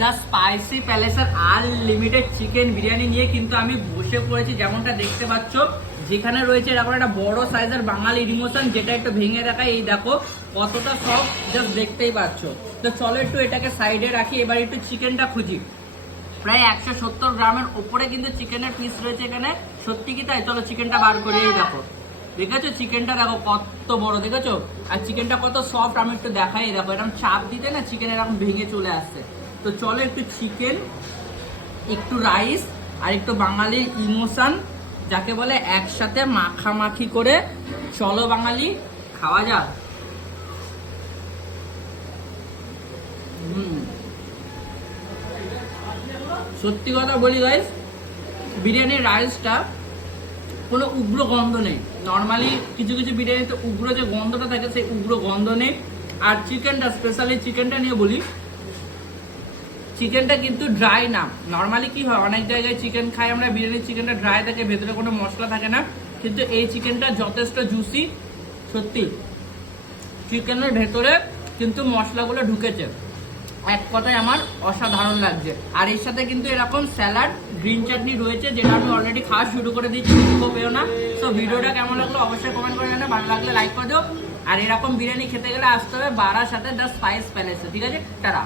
The spicy প্যালেসের unlimited chicken biryani নিয়ে কিন্তু আমি বসে পড়েছি। যেমনটা দেখতে পাচ্ছ, যেখানে রয়েছে এরকম একটা বড় সাইজের বাঙালি ইমোশন, যেটা একটু ভেঙে দেখায়। এই দেখো কতটা সফট, জাস্ট দেখতেই পাচ্ছ। তো চলো একটু এটাকে সাইডে রাখি, এবার একটু চিকেনটা খুঁজি। প্রায় 170 গ্রামের ওপরে কিন্তু চিকেনের পিস রয়েছে এখানে। সত্যি কি তাই? চলো চিকেনটা বার করে। এই দেখো, দেখেছো চিকেনটা? দেখো কত বড়, দেখেছো? আর চিকেনটা কত সফট, আমি একটু দেখাই। দেখো এরকম চাপ দিতে না চিকেন এরকম ভেঙে চলে আসছে। তো চলো একটু চিকেন, একটু রাইস আর একটু বাঙালির ইমোশন যাকে বলে একসাথে মাখামাখি করে চলো বাঙালি খাওয়া যাক। সত্যি কথা বলি গাইস, বিরিয়ানির রাইসটা কোনো উগ্র গন্ধ নেই। নর্মালি কিছু কিছু বিরিয়ানিতে উগ্র যে গন্ধটা থাকে, সেই উগ্র গন্ধ নেই। আর চিকেনটা, স্পেশালি চিকেনটা নিয়ে বলি, চিকেনটা কিন্তু ড্রাই না। নর্মালি কি হয়, অনেক জায়গায় চিকেন খাই আমরা, বিরিয়ানির চিকেনটা ড্রাই থাকে, ভেতরে কোনো মশলা থাকে না। কিন্তু এই চিকেনটা যথেষ্ট জুসি। সত্যি চিকেনের ভেতরে কিন্তু মশলাগুলো ঢুকেছে। এক কথায় আমার অসাধারণ লাগছে। আর এর সাথে কিন্তু এরকম স্যালাড, গ্রিন চাটনি রয়েছে, যেটা আমি অলরেডি খাওয়া শুরু করে দিচ্ছি, পেও না। তো ভিডিওটা কেমন লাগলো অবশ্যই কমেন্ট করে জানাবে, ভালো লাগলে লাইক করে দিও। আর এরকম বিরিয়ানি খেতে গেলে আসতে হবে বারাসাতে দ্য স্পাইস প্যালেসে। ঠিক আছে, টাটা।